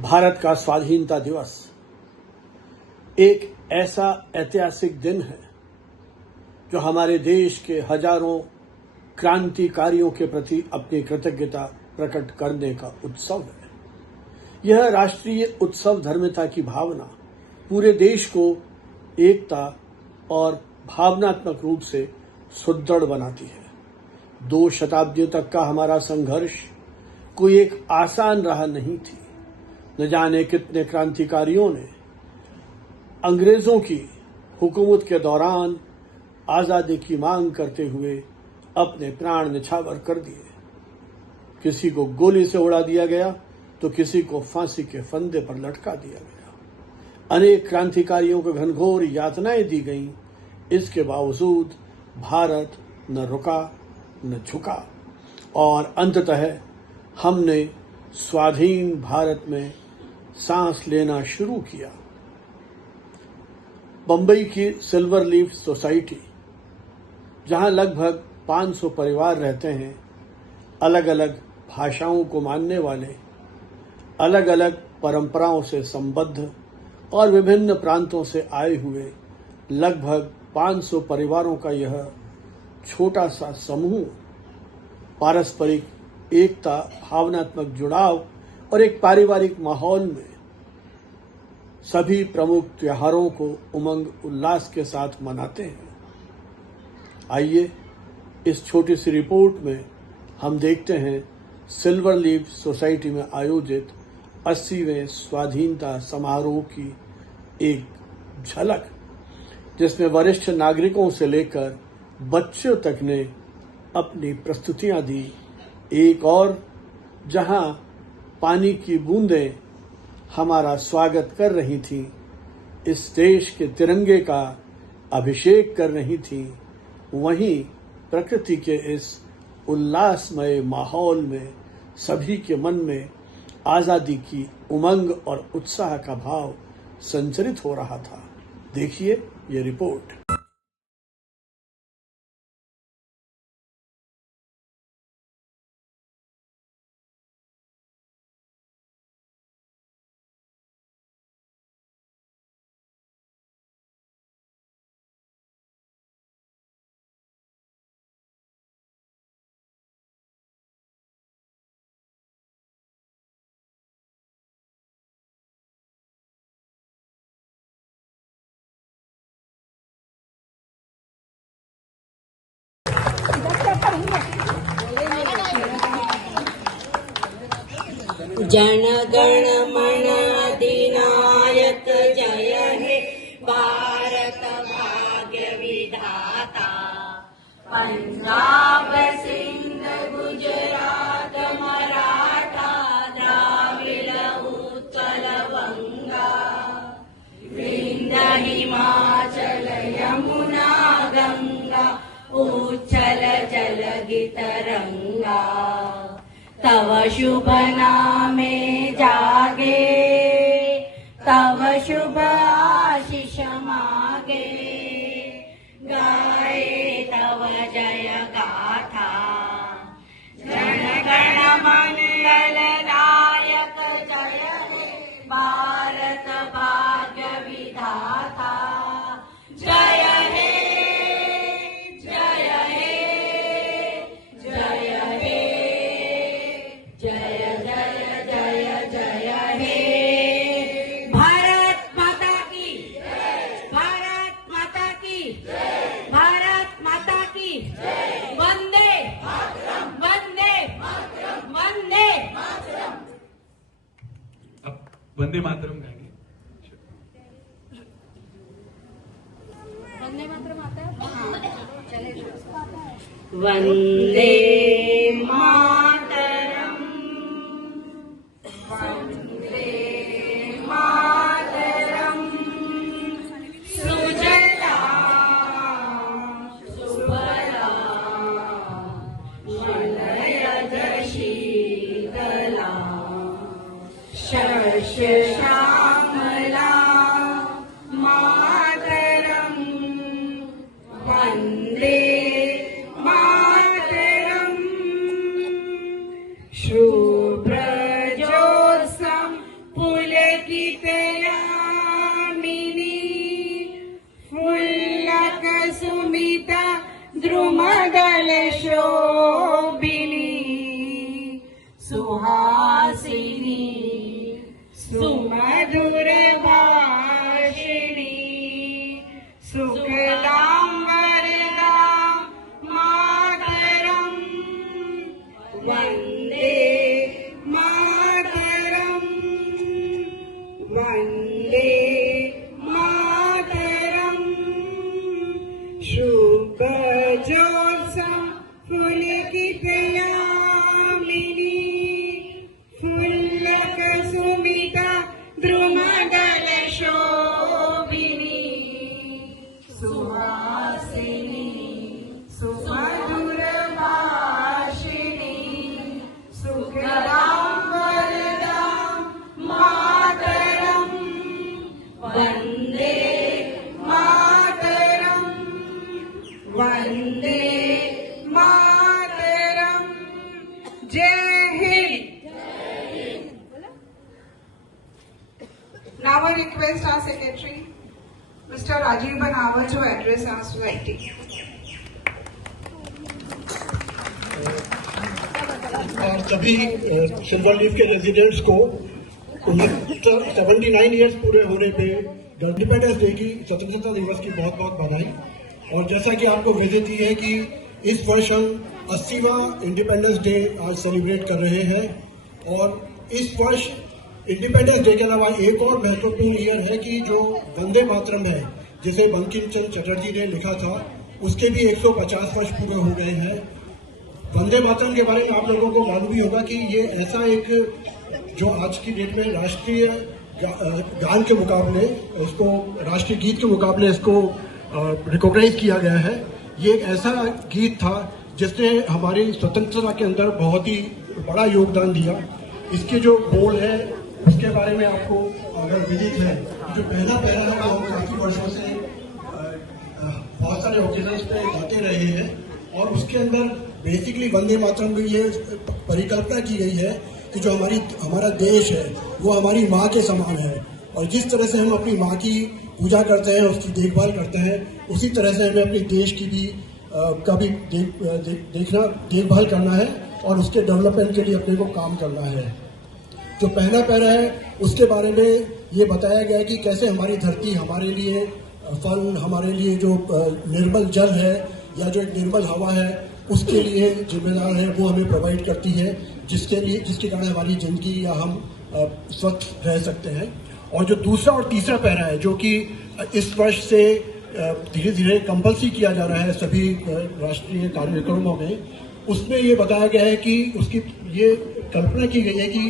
भारत का स्वाधीनता दिवस एक ऐसा ऐतिहासिक दिन है जो हमारे देश के हजारों क्रांतिकारियों के प्रति अपनी कृतज्ञता प्रकट करने का उत्सव है। यह राष्ट्रीय उत्सव धर्मिता की भावना पूरे देश को एकता और भावनात्मक रूप से सुदृढ़ बनाती है। 2 शताब्दियों तक का हमारा संघर्ष कोई एक आसान राह नहीं थी। न जाने कितने क्रांतिकारियों ने अंग्रेजों की हुकूमत के दौरान आजादी की मांग करते हुए अपने प्राण न्यौछावर कर दिए। किसी को गोली से उड़ा दिया गया तो किसी को फांसी के फंदे पर लटका दिया गया। अनेक क्रांतिकारियों को घनघोर यातनाएं दी गईं। इसके बावजूद भारत न रुका न झुका और अंततः हमने स्वाधीन भारत में सांस लेना शुरू किया। बंबई की सिल्वर लीफ सोसाइटी, जहां लगभग 500 परिवार रहते हैं, अलग अलग भाषाओं को मानने वाले, अलग अलग परंपराओं से संबद्ध और विभिन्न प्रांतों से आए हुए लगभग 500 परिवारों का यह छोटा सा समूह पारस्परिक एकता, भावनात्मक जुड़ाव और एक पारिवारिक माहौल में सभी प्रमुख त्योहारों को उमंग उल्लास के साथ मनाते हैं। आइए इस छोटी सी रिपोर्ट में हम देखते हैं सिल्वर लीफ सोसाइटी में आयोजित 80वें स्वाधीनता समारोह की एक झलक, जिसमें वरिष्ठ नागरिकों से लेकर बच्चों तक ने अपनी प्रस्तुतियां दी। एक और जहां पानी की बूंदें हमारा स्वागत कर रही थीं, इस देश के तिरंगे का अभिषेक कर रही थीं, वहीं प्रकृति के इस उल्लासमय माहौल में सभी के मन में आजादी की उमंग और उत्साह का भाव संचरित हो रहा था। देखिए ये रिपोर्ट। जन गण मन अधिनायक जय हे भारत भाग्य विधाता। पंजाब सिंध गुजरात मराठा द्राविड़ उत्कल बंगा, विंध्य हिमाचल यमुना गंगा, उच्छल जलधि तरंगा। तव शुभ नामे जागे, तव शुभ आशीष मागे, गाए तव जय गाथा। जन गण मंगल नायक जय हे भारत भाग्य विधाता। जय हे जय हे जय हे जय जय जय जय हे। भारत माता की जय, भारत माता की जय, भारत माता की जय। वंदे मातरम, वंदे मातरम, वंदे मातरम। अब वंदे मातरम गाएंगे। वंदे मातरम आता है? वंदे मातरम, वंदे मातरम। सुजला सुफला मलयज शीतला, शस्य श्यामला मातरम। वंदे शुभ्रजोत्स्नं पुलकित यामिनी फुल्लक सुमिता द्रुमदल शोभिनी सुहासिनी सुमधुर भाषिणी सुखदां वरदां मातरम् वन्दे मातरम् वन्दे मातरम् शुभज्योत्स्ना पुलकित यामिनी फुल्लक सुमिता द्रुमदल शोभिनी सुहासिनी सुमधुर भाषिणी सुखदां वरदां मातरम् वन्दे मातरम् वन्दे मातरम् जय Hind. Now I request our secretary, Mr. Rajiv Banawar, to address our society. और सभी सिल्वर लीफ के रेजिडेंट्स को 79 ईयर्स पूरे होने पे इंडिपेंडेंस डे की स्वतंत्रता दिवस की बहुत बहुत बधाई। और जैसा कि आपको विदित ही है कि इस वर्ष हम 80वां इंडिपेंडेंस डे आज सेलिब्रेट कर रहे हैं। और इस वर्ष इंडिपेंडेंस डे के अलावा एक और महत्वपूर्ण ईयर है कि जो वंदे मातरम है, जिसे बंकिम चंद्र चटर्जी ने लिखा था, उसके भी 150 वर्ष पूरे हो गए हैं। वंदे मातरम के बारे में आप लोगों को मालूम ही होगा कि ये ऐसा एक जो आज की डेट में राष्ट्रीय गान के मुकाबले, उसको राष्ट्रीय गीत के मुकाबले इसको रिकॉग्नाइज किया गया है। ये एक ऐसा गीत था जिसने हमारी स्वतंत्रता के अंदर बहुत ही बड़ा योगदान दिया। इसके जो बोल है उसके बारे में आपको अगर विदित है, जो पहला पैरा है वो हम काफी वर्षों से बहुत सारे ओकेजन्स पे गाते रहे हैं। और उसके अंदर बेसिकली वंदे मातरम में ये परिकल्पना की गई है कि जो हमारा देश है वो हमारी माँ के समान है, और जिस तरह से हम अपनी माँ की पूजा करते हैं, उसकी देखभाल करते हैं, उसी तरह से हमें अपने देश की भी देखभाल करना है और उसके डेवलपमेंट के लिए अपने को काम करना है। जो पहला पैरा है उसके बारे में ये बताया गया कि कैसे हमारी धरती हमारे लिए फल, हमारे लिए जो निर्मल जल है या जो एक निर्मल हवा है उसके लिए जिम्मेदार है, वो हमें प्रोवाइड करती है, जिसके कारण हमारी जिंदगी या हम स्वस्थ रह सकते हैं। और जो दूसरा और तीसरा पैरा है जो कि इस वर्ष से धीरे धीरे कंपल्सरी किया जा रहा है सभी राष्ट्रीय कार्यक्रमों में, उसमें ये बताया गया है कि उसकी ये कल्पना की गई है कि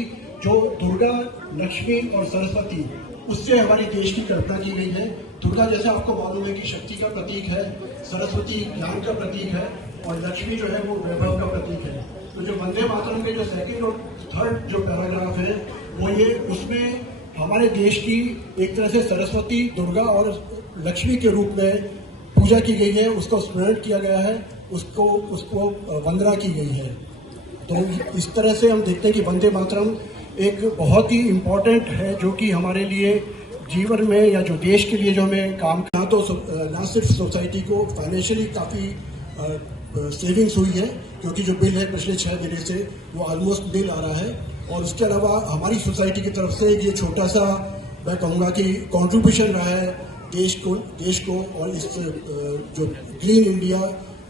जो दुर्गा, लक्ष्मी और सरस्वती, उससे हमारी देश की कल्पना की गई है। दुर्गा जैसा आपको मालूम है कि शक्ति का प्रतीक है, सरस्वती ज्ञान का प्रतीक है और लक्ष्मी जो है वो वैभव का प्रतीक है। तो जो वंदे मातरम के जो सेकंड और थर्ड जो पैराग्राफ है वो ये, उसमें हमारे देश की एक तरह से सरस्वती, दुर्गा और लक्ष्मी के रूप में पूजा की गई है, उसको स्मरण किया गया है, उसको वंदना की गई है। तो इस तरह से हम देखते हैं कि वंदे मातरम एक बहुत ही इम्पोर्टेंट है जो कि हमारे लिए जीवन में या जो देश के लिए जो हमें काम करना, तो ना सिर्फ सोसाइटी को फाइनेंशियली काफ़ी सेविंग्स हुई है, क्योंकि जो बिल है पिछले 6 महीने से वो ऑलमोस्ट बिल आ रहा है। और उसके अलावा हमारी सोसाइटी की तरफ से ये छोटा सा मैं कहूँगा कि कंट्रीब्यूशन रहा है देश को और इस जो क्लीन इंडिया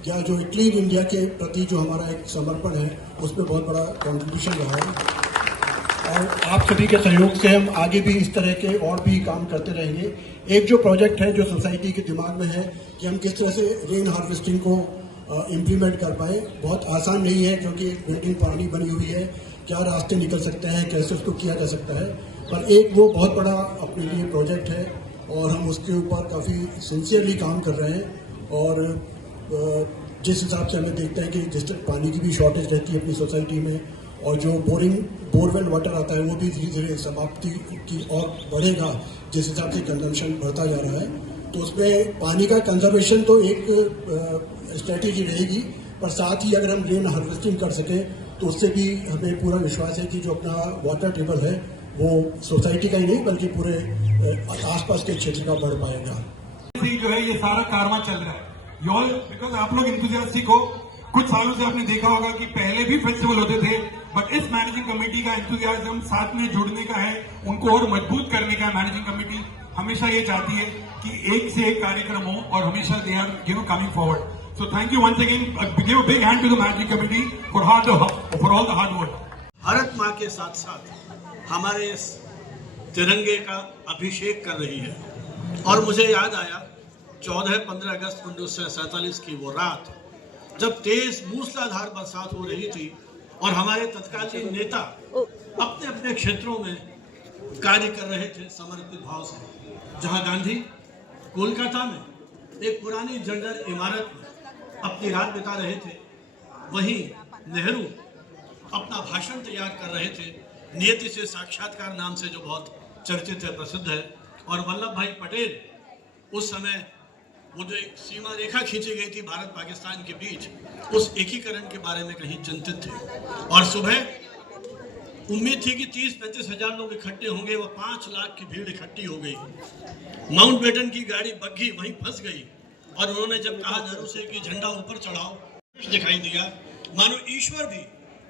या जो क्लीन इंडिया के प्रति जो हमारा एक समर्पण है उसमें बहुत बड़ा कंट्रीब्यूशन रहा है। और आप सभी के सहयोग से हम आगे भी इस तरह के और भी काम करते रहेंगे। एक जो प्रोजेक्ट है जो सोसाइटी के दिमाग में है कि हम किस तरह से रेन हार्वेस्टिंग को इम्प्लीमेंट कर पाए, बहुत आसान नहीं है क्योंकि बिल्डिंग पुरानी बनी हुई है, क्या रास्ते निकल सकते हैं, कैसे उसको किया जा सकता है, पर एक वो बहुत बड़ा अपने लिए प्रोजेक्ट है और हम उसके ऊपर काफ़ी सिंसियरली काम कर रहे हैं। और जिस हिसाब से हमें देखते हैं कि जिस तरह पानी की भी शॉर्टेज रहती है अपनी सोसाइटी में, और जो बोरवेल वाटर आता है वो भी धीरे धीरे समाप्ति की और बढ़ेगा जिस हिसाब से कंजम्पशन बढ़ता जा रहा है, तो उसमें पानी का कंजर्वेशन तो एक स्ट्रेटेजी रहेगी, पर साथ ही अगर हम रेन हार्वेस्टिंग कर सकें तो उससे भी हमें पूरा विश्वास है कि जो अपना वाटर टेबल है वो सोसाइटी का ही नहीं बल्कि पूरे आसपास के क्षेत्र का बढ़ पाएगा। जो है ये सारा कारवां चल रहा है यॉल बिकॉज आप लोग इंथुजियास्टिक हो। कुछ सालों से आपने देखा होगा कि पहले भी फेस्टिवल होते थे, बट इस मैनेजिंग कमेटी का इंथुजियाज्म साथ में जुड़ने का है, उनको और मजबूत करने का। मैनेजिंग कमेटी हमेशा ये चाहती है कि एक से एक कार्यक्रम हो और हमेशा they are coming forward. So thank you once again. Give a big hand to the managing committee for all the hard work. Bharat माँ के साथ साथ हमारे इस तिरंगे का अभिषेक कर रही है। और मुझे याद आया 14-15 अगस्त 1947 की वो रात जब तेज मूसलाधार बरसात हो रही थी और हमारे तत्कालीन नेता अपने अपने क्षेत्रों में कार्य कर रहे थे समर्पित भाव से। जहां गांधी कोलकाता में एक पुरानी जर्जर इमारत में अपनी रात बिता रहे थे, वहीं नेहरू अपना भाषण तैयार कर रहे थे नियति से साक्षात्कार नाम से, जो बहुत चर्चित है, प्रसिद्ध है। और वल्लभ भाई पटेल उस समय वो जो एक सीमा रेखा खींची गई थी भारत पाकिस्तान के बीच, उस एकीकरण के बारे में कहीं चिंतित थे। और सुबह उम्मीद थी कि 30-35 हजार लोग इकट्ठे होंगे, वो 5 लाख की भीड़ इकट्ठी हो गई। माउंटबेटन की गाड़ी बग्घी वहीं फंस गई और उन्होंने जब कहा नेहरू से कि झंडा ऊपर चढ़ाओ, दिखाई दिया मानो ईश्वर भी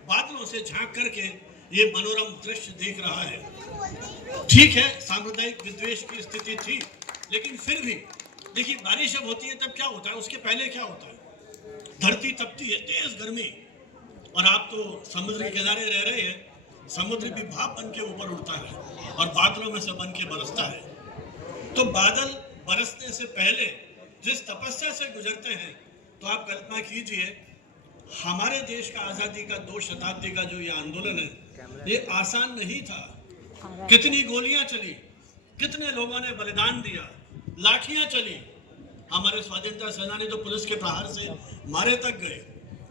बादलों से झांक करके ये मनोरम दृश्य देख रहा है। ठीक है, सांप्रदायिक विद्वेष की स्थिति थी, लेकिन फिर भी देखिए बारिश जब होती है तब क्या होता है, उसके पहले क्या होता है, धरती तपती है, तेज गर्मी, और आप तो समुद्र के किनारे रह रहे हैं, समुद्र भी भाप बन के ऊपर उड़ता है और बादलों में से बन के बरसता है। तो बादल बरसने से पहले जिस तपस्या से गुजरते हैं, तो आप कल्पना कीजिए हमारे देश का आजादी का 2 शताब्दी का जो ये आंदोलन है, ये आसान नहीं था। कितनी गोलियां चली, कितने लोगों ने बलिदान दिया, लाठियां चली, हमारे स्वाधीनता सेनानी तो पुलिस के प्रहार से मारे तक गए,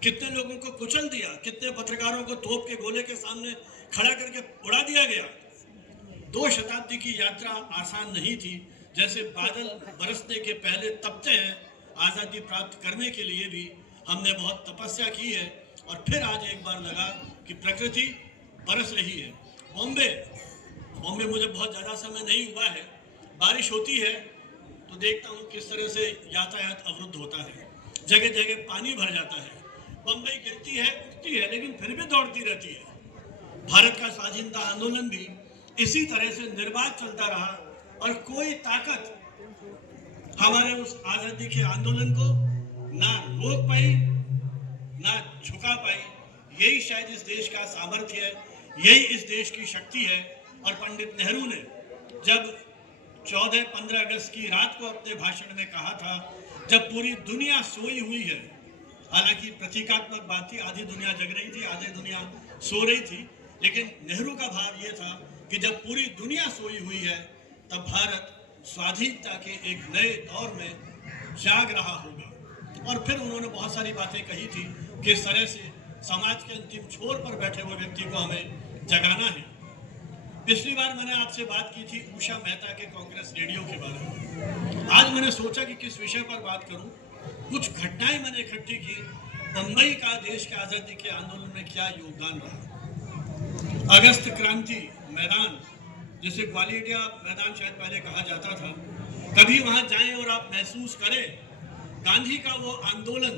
कितने लोगों को कुचल दिया, कितने पत्रकारों को तोप के गोले के सामने खड़ा करके उड़ा दिया गया। 2 शताब्दी की यात्रा आसान नहीं थी। जैसे बादल बरसने के पहले तपते हैं, आज़ादी प्राप्त करने के लिए भी हमने बहुत तपस्या की है, और फिर आज एक बार लगा कि प्रकृति बरस रही है। बॉम्बे मुझे बहुत ज़्यादा समय नहीं हुआ है, बारिश होती है तो देखता हूँ किस तरह से यातायात अवरुद्ध होता है, जगह जगह पानी भर जाता है, बम्बई गिरती है, उठती है, लेकिन फिर भी दौड़ती रहती है। भारत का स्वाधीनता आंदोलन भी इसी तरह से निर्बाध चलता रहा और कोई ताकत हमारे उस आजादी के आंदोलन को ना रोक पाई, ना झुका पाई। यही शायद इस देश का सामर्थ्य है, यही इस देश की शक्ति है। और पंडित नेहरू ने जब 14-15 अगस्त की रात को अपने भाषण में कहा था, जब पूरी दुनिया सोई हुई है, हालांकि प्रतीकात्मक बात थी, आधी दुनिया जग रही थी, आधी दुनिया सो रही थी, लेकिन नेहरू का भाव ये था कि जब पूरी दुनिया सोई हुई है, तब भारत स्वाधीनता के एक नए दौर में जाग रहा होगा। और फिर उन्होंने बहुत सारी बातें कही थी कि इस तरह से समाज के अंतिम छोर पर बैठे हुए व्यक्ति को हमें जगाना है। पिछली बार मैंने आपसे बात की थी उषा मेहता के कांग्रेस रेडियो के बारे में। आज मैंने सोचा कि किस विषय पर बात करूं। कुछ घटनाएं मैंने इकट्ठी की, बंबई का देश के आज़ादी के आंदोलन में क्या योगदान रहा। अगस्त क्रांति मैदान, जिसे ग्वालियर मैदान शायद पहले कहा जाता था, कभी वहां जाएं और आप महसूस करें गांधी का वो आंदोलन,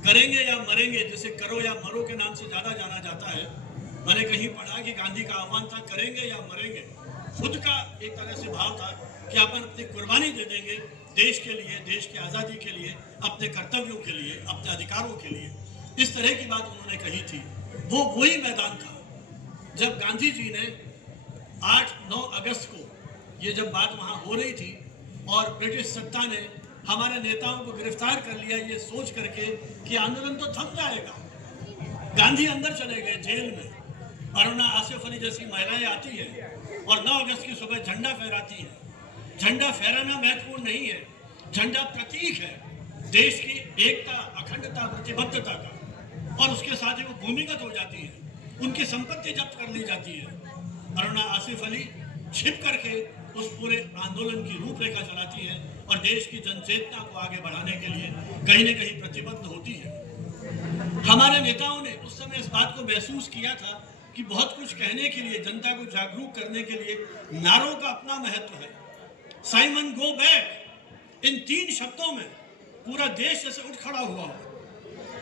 करेंगे या मरेंगे, जिसे करो या मरो के नाम से ज्यादा जाना जाता है। मैंने कहीं पढ़ा कि गांधी का आह्वान था करेंगे या मरेंगे। खुद का एक तरह से भाव था कि अपन अपनी कुर्बानी दे देंगे देश के लिए, देश की आज़ादी के लिए, अपने कर्तव्यों के लिए, अपने अधिकारों के लिए। इस तरह की बात उन्होंने कही थी। वो वही मैदान था जब गांधी जी ने 8-9 अगस्त को ये जब बात वहाँ हो रही थी और ब्रिटिश सत्ता ने हमारे नेताओं को गिरफ्तार कर लिया, ये सोच करके कि आंदोलन तो थम जाएगा। गांधी अंदर चले गए जेल में, अरुणा आसिफ अली जैसी महिलाएं आती है और 9 अगस्त की सुबह झंडा फहराती है। झंडा फहराना महत्वपूर्ण नहीं है, झंडा प्रतीक है देश की एकता, अखंडता, प्रतिबद्धता का, और उसके साथ ही वो भूमिगत हो जाती है, उनकी संपत्ति जब्त कर ली जाती है। अरुणा आसिफ अली छिप करके उस पूरे आंदोलन की रूपरेखा चलाती है और देश की जनचेतना को आगे बढ़ाने के लिए कहीं न कहीं प्रतिबद्ध होती है। हमारे नेताओं ने उस समय इस बात को महसूस किया था कि बहुत कुछ कहने के लिए, जनता को जागरूक करने के लिए नारों का अपना महत्व है। साइमन गो बैक, इन 3 शब्दों में पूरा देश जैसे उठ खड़ा हुआ हो।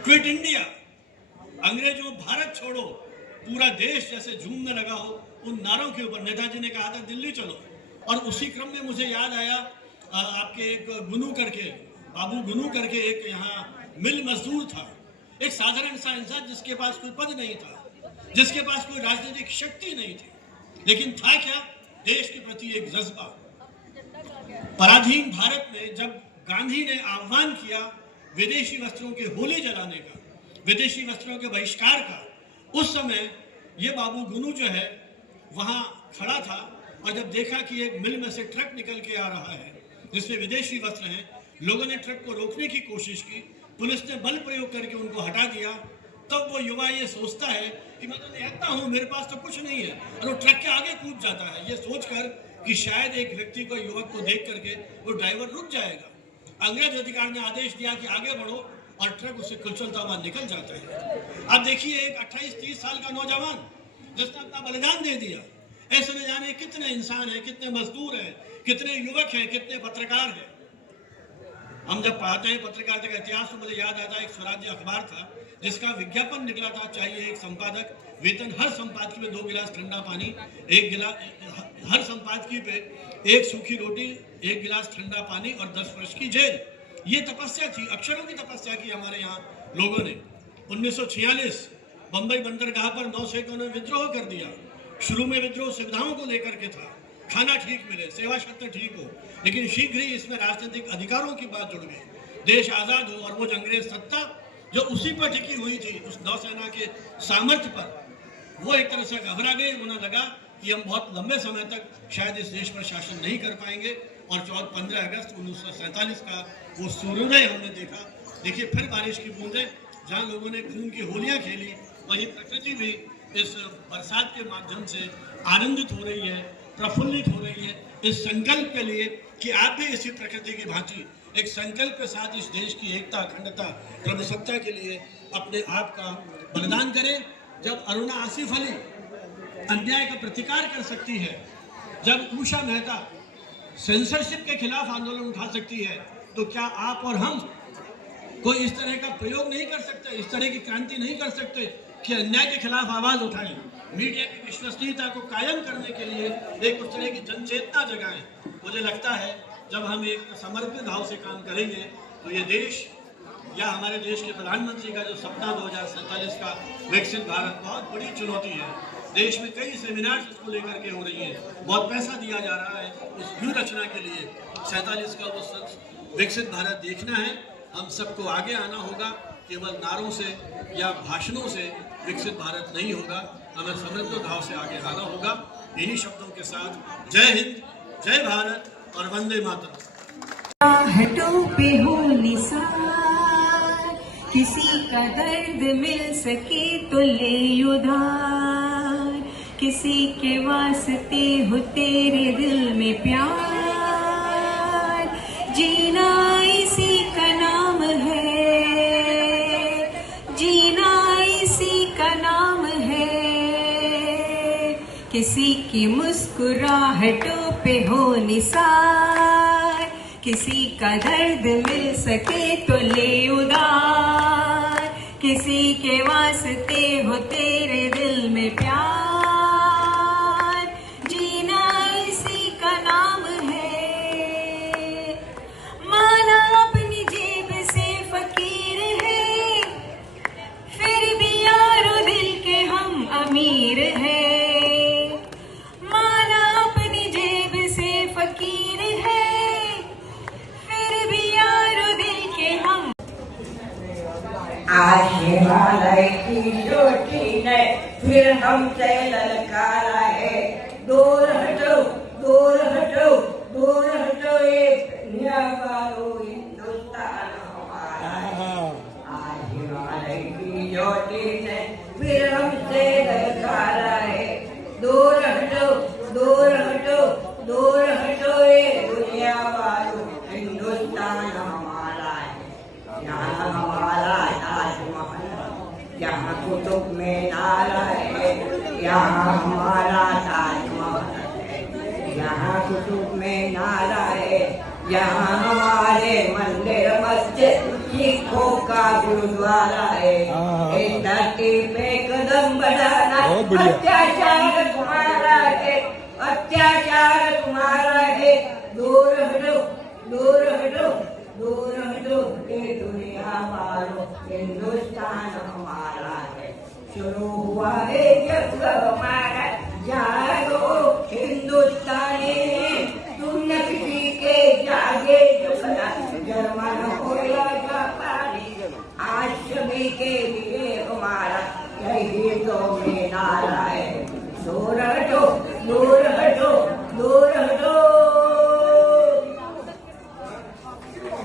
क्विट इंडिया, अंग्रेजों भारत छोड़ो, पूरा देश जैसे झूमने लगा हो उन नारों के ऊपर। नेताजी ने कहा था दिल्ली चलो, और उसी क्रम में मुझे याद आया आपके एक गुनू करके, बाबू गुनू करके एक यहाँ मिल मजदूर था, एक साधारण सा इंसान जिसके पास कोई पद नहीं था, जिसके पास कोई राजनीतिक शक्ति नहीं थी, लेकिन था क्या, देश के प्रति एक जज्बा। पराधीन भारत में जब गांधी ने आह्वान किया विदेशी वस्त्रों के होली जलाने का, विदेशी वस्त्रों के बहिष्कार का, उस समय ये बाबू गुनू जो है वहां खड़ा था, और जब देखा कि एक मिल में से ट्रक निकल के आ रहा है जिसमें विदेशी वस्त्र हैं, लोगों ने ट्रक को रोकने की कोशिश की, पुलिस ने बल प्रयोग करके उनको हटा दिया। तब वो युवा ये सोचता है कि मैं तो निहत्था हूं, मेरे पास तो कुछ नहीं है, और वो ट्रक के आगे कूद जाता है, ये सोचकर कि शायद एक व्यक्ति को, युवक को देख करके वो ड्राइवर रुक जाएगा। अंग्रेज अधिकारी ने आदेश दिया कि आगे बढ़ो, और ट्रक उससे कुचलता हुआ निकल जाता है। अब देखिए एक 28-30 साल का नौजवान जिसने अपना बलिदान दे दिया, ऐसे न जाने कितने इंसान हैं, कितने मजदूर हैं, कितने युवक हैं, कितने पत्रकार हैं। हम जब पढ़ाते हैं पत्रकारिता का इतिहास तो मुझे याद आता है एक स्वराज्य अखबार था जिसका विज्ञापन निकला था, चाहिए एक संपादक, वेतन हर संपादकी पे 2 गिलास ठंडा पानी, हर संपादकी पे 1 सूखी रोटी, 1 गिलास ठंडा पानी और 10 वर्ष की जेल। ये तपस्या थी, अक्षरों की तपस्या की हमारे यहाँ लोगों ने। 1946 बंबई बंदरगाह पर नौसैनिकों ने विद्रोह कर दिया। शुरू में विद्रोह सुविधाओं को लेकर के था, खाना ठीक मिले, सेवा शर्तें ठीक हो, लेकिन शीघ्र ही इसमें राजनीतिक अधिकारों की बात जुड़ गई। देश आजाद हो और वो अंग्रेज सत्ता जो उसी पर टिकी हुई थी, उस नौसेना के सामर्थ्य पर, वो एक तरह से घबरा गए। उन्हें लगा कि हम बहुत लंबे समय तक शायद इस देश पर शासन नहीं कर पाएंगे, और 15 अगस्त 1947 का वो सूर्योदय हमने देखा। देखिए फिर बारिश की बूंदें, जहाँ लोगों ने खून की होलियां खेली, वहीं प्रकृति भी इस बरसात के माध्यम से आनंदित हो रही है, प्रफुल्लित हो रही है, इस संकल्प के लिए कि आप भी इसी प्रकृति की भांति एक संकल्प के साथ इस देश की एकता, अखंडता, प्रभुसत्ता के लिए अपने आप का बलिदान करें। जब अरुणा आसिफ अली अन्याय का प्रतिकार कर सकती है, जब उषा मेहता सेंसरशिप के खिलाफ आंदोलन उठा सकती है, तो क्या आप और हम कोई इस तरह का प्रयोग नहीं कर सकते, इस तरह की क्रांति नहीं कर सकते कि अन्याय के खिलाफ आवाज उठाएं, मीडिया की विश्वसनीयता को कायम करने के लिए एक उस तरह की जनचेतना जगाएं। मुझे लगता है जब हम एक समर्पित भाव से काम करेंगे तो ये देश, या हमारे देश के प्रधानमंत्री का जो सपना 2047 का विकसित भारत, बहुत बड़ी चुनौती है। देश में कई सेमिनार्स इसको लेकर के हो रही हैं, बहुत पैसा दिया जा रहा है उस व्यूह रचना के लिए। 47 का वो विकसित भारत देखना है, हम सबको आगे आना होगा। केवल नारों से या भाषणों से विकसित भारत नहीं होगा, हमें समृद्ध भाव से आगे आना होगा। इन्हीं शब्दों के साथ जय हिंद, जय भारत और वंदे मातरम। हटो पे हो निसार, किसी का दर्द मिल सके तो ले उधार, किसी के वास्ते हो तेरे दिल में प्यार, जीना इसी का नाम है, जीना इसी का नाम है, किसी की मुस्कुराहटों पे हो निसार, किसी का दर्द मिल सके तो ले उधार, किसी के वास्ते हो तेरे दिल में प्यार, जीना इसी का नाम है। माना अपनी जेब से फकीर है, फिर भी यारो दिल के हम अमीर है। माना अपनी जेब से फकीर है, फिर भी यारो दिल के हम। आज हिमालय की चोटी ने फिर हमसे ललकारा है, दूर हटो, दूर हटो, दूर हटो, ये दुनिया वालों, हिंदुस्तान हमारा है। आज हिमालय की चोटी ने फिर हमसे ललकारा है, दूर हटो, दूर हटो, दूर हटो, ये दुनिया वालों, हिंदुस्तान हमारा है। यहाँ हमारा ताजमहल, यहाँ कुतुब मीनार है, यहाँ यहाँ कुतुब में नारा है, यहाँ हमारे मंदिर मस्जिद सिखों का गुरुद्वारा है। इस धरती पे कदम बढ़ाना अत्याचार तुम्हारा है, अत्याचार तुम्हारा है। दूर हटो, दूर हटो, दूर हटो, ये दुनिया वालों, हिंदुस्तान हमारा है। शुरू हुआ है जब हमारा, जागो हिंदुस्तानी, तुमने किसी के जागे झुकना, जर्मन हो या जापानी, आज सभी के लिए हमारा यही तो में नारा है। दूर हटो, दूर हटो, दूर हटो।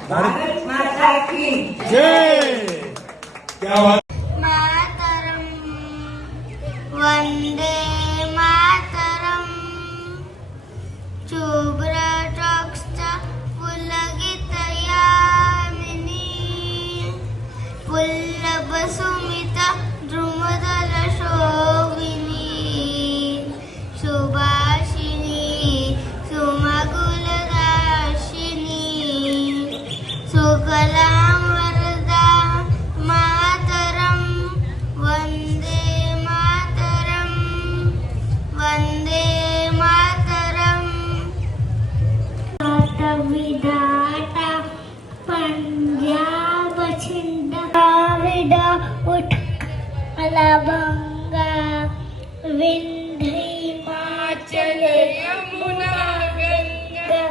भारत माता की जय। क्या बात। मातरम वंदे मातरम शुभ्रतोक्ष पुलकितयामिनी पुल्लभसुमिता द्रुमदलशोभिनी सुभाषिणी सुमकुलदाशिनी सुकलां वरदा मातरम वंदे मातरम वंदे मातरम। विधाता पंजाब छिंद विदा उठ अलभंगा विंध्य हिमाचल यमुना गंगा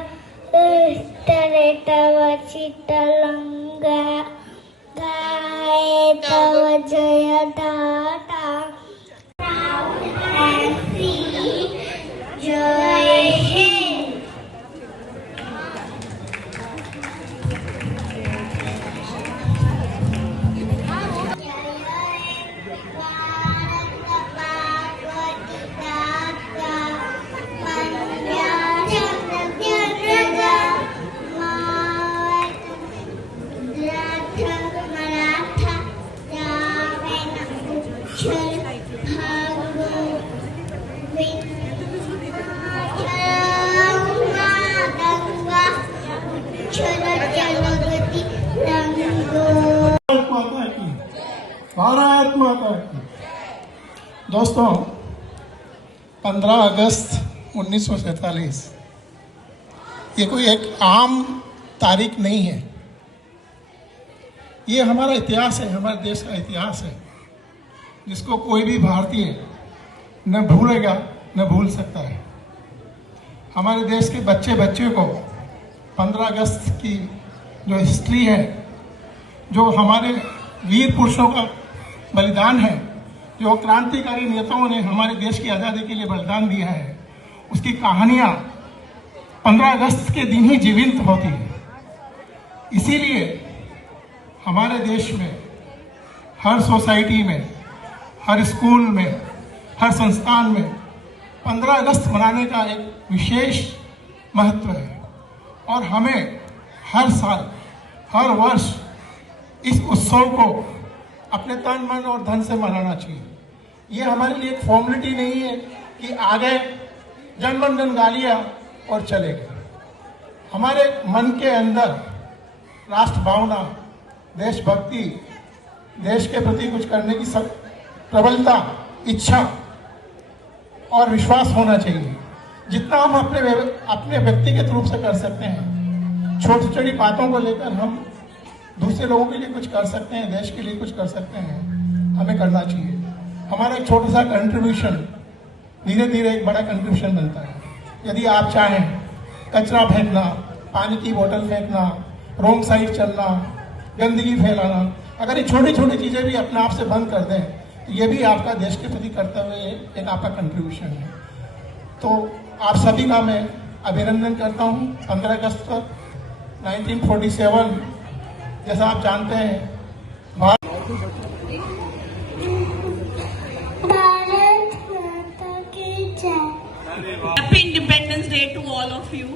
उत्तरे तव चितलंगा गाए तव जय दाता जय हिंद। भारत माता की। दोस्तों, 15 अगस्त 1947 ये कोई एक आम तारीख नहीं है। ये हमारा इतिहास है, हमारे देश का इतिहास है, जिसको कोई भी भारतीय न भूलेगा न भूल सकता है। हमारे देश के बच्चे बच्चे को 15 अगस्त की जो हिस्ट्री है, जो हमारे वीर पुरुषों का बलिदान है, जो क्रांतिकारी नेताओं ने हमारे देश की आज़ादी के लिए बलिदान दिया है, उसकी कहानियाँ 15 अगस्त के दिन ही जीवंत होती है। इसीलिए हमारे देश में हर सोसाइटी में, हर स्कूल में, हर संस्थान में 15 अगस्त मनाने का एक विशेष महत्व है और हमें हर साल, हर वर्ष इस उत्सव को अपने तन मन और धन से मनाना चाहिए। ये हमारे लिए एक फॉर्मेलिटी नहीं है कि आ गए, जनगण मन गा लिया और चले गए। हमारे मन के अंदर राष्ट्र भावना, देशभक्ति, देश के प्रति कुछ करने की सब प्रबलता, इच्छा और विश्वास होना चाहिए। जितना हम अपने व्यक्तिगत रूप से कर सकते हैं, छोटी छोटी बातों को लेकर हम दूसरे लोगों के लिए कुछ कर सकते हैं, देश के लिए कुछ कर सकते हैं, हमें करना चाहिए। हमारा एक छोटा सा कंट्रीब्यूशन धीरे धीरे एक बड़ा कंट्रीब्यूशन बनता है। यदि आप चाहें, कचरा फेंकना, पानी की बोतल फेंकना, रोंग साइड चलना, गंदगी फैलाना, अगर ये छोटी छोटी चीज़ें भी अपने आप से बंद कर दें तो ये भी आपका देश के प्रति कर्तव्य एक आपका कंट्रीब्यूशन है। तो आप सभी का मैं अभिनंदन करता हूँ। 15 अगस्त 1947 जैसा आप जानते हैं, भारत माता की जय। Happy Independence Day to all of you.